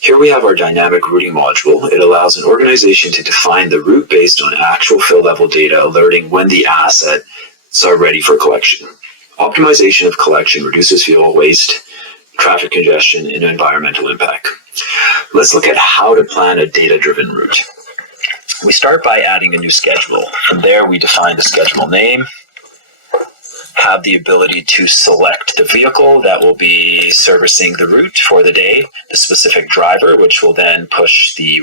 Here we have our dynamic routing module. It allows an organization to define the route based on actual fill level data, alerting when the assets are ready for collection. Optimization of collection reduces fuel waste, traffic congestion, and environmental impact. Let's look at how to plan a data-driven route. We start by adding a new schedule. From there, we define the schedule name, have the ability to select the vehicle that will be servicing the route for the day, the specific driver, which will then push the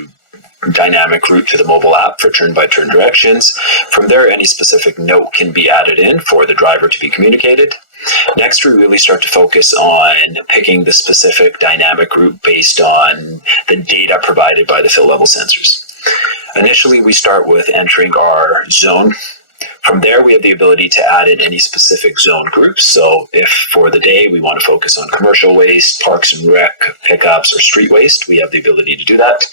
dynamic route to the mobile app for turn-by-turn directions. From there, any specific note can be added in for the driver to be communicated. Next, we really start to focus on picking the specific dynamic route based on the data provided by the fill level sensors. Initially, we start with entering our zone. From there, we have the ability to add in any specific zone groups. So if for the day we want to focus on commercial waste, parks and rec, pickups, or street waste, we have the ability to do that.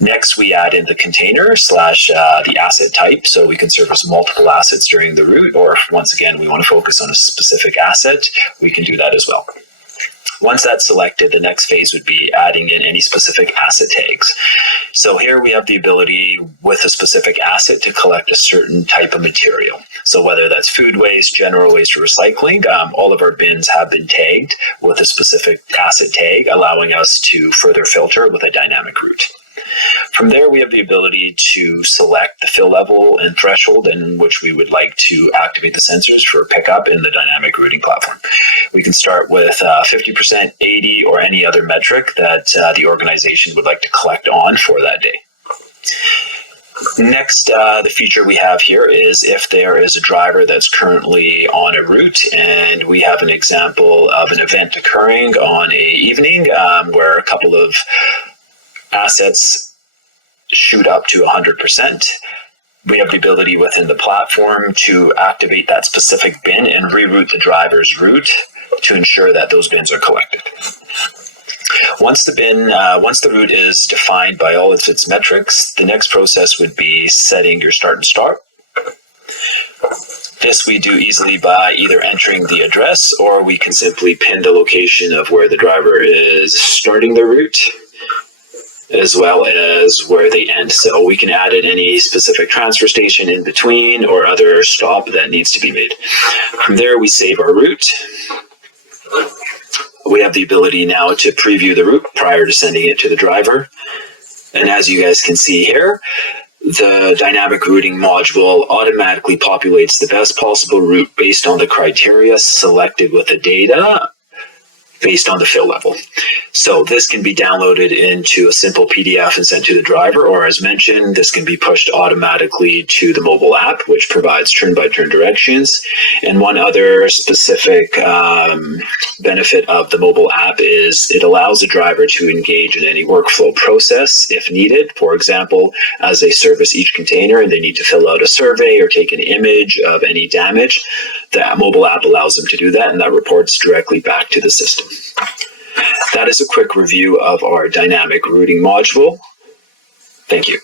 Next, we add in the container / the asset type. So we can service multiple assets during the route, or if once again we want to focus on a specific asset, we can do that as well. Once that's selected, the next phase would be adding in any specific asset tags. So here we have the ability with a specific asset to collect a certain type of material. So whether that's food waste, general waste, or recycling, all of our bins have been tagged with a specific asset tag, allowing us to further filter with a dynamic route. From there, we have the ability to select the fill level and threshold in which we would like to activate the sensors for pickup in the dynamic routing platform. We can start with 50%, 80%, or any other metric that the organization would like to collect on for that day. Next, the feature we have here is if there is a driver that's currently on a route and we have an example of an event occurring on an evening where a couple of assets shoot up to 100%. We have the ability within the platform to activate that specific bin and reroute the driver's route to ensure that those bins are collected. Once the route is defined by all of its metrics, the next process would be setting your start and stop. This we do easily by either entering the address, or we can simply pin the location of where the driver is starting the route, as well as where they end. So we can add in any specific transfer station in between or other stop that needs to be made. From there, we save our route. We have the ability now to preview the route prior to sending it to the driver. And as you guys can see here, the dynamic routing module automatically populates the best possible route based on the criteria selected with the data based on the fill level. So this can be downloaded into a simple PDF and sent to the driver, or as mentioned, this can be pushed automatically to the mobile app, which provides turn-by-turn directions. And one other specific benefit of the mobile app is it allows the driver to engage in any workflow process if needed. For example, as they service each container and they need to fill out a survey or take an image of any damage, the mobile app allows them to do that, and that reports directly back to the system. That is a quick review of our dynamic routing module. Thank you.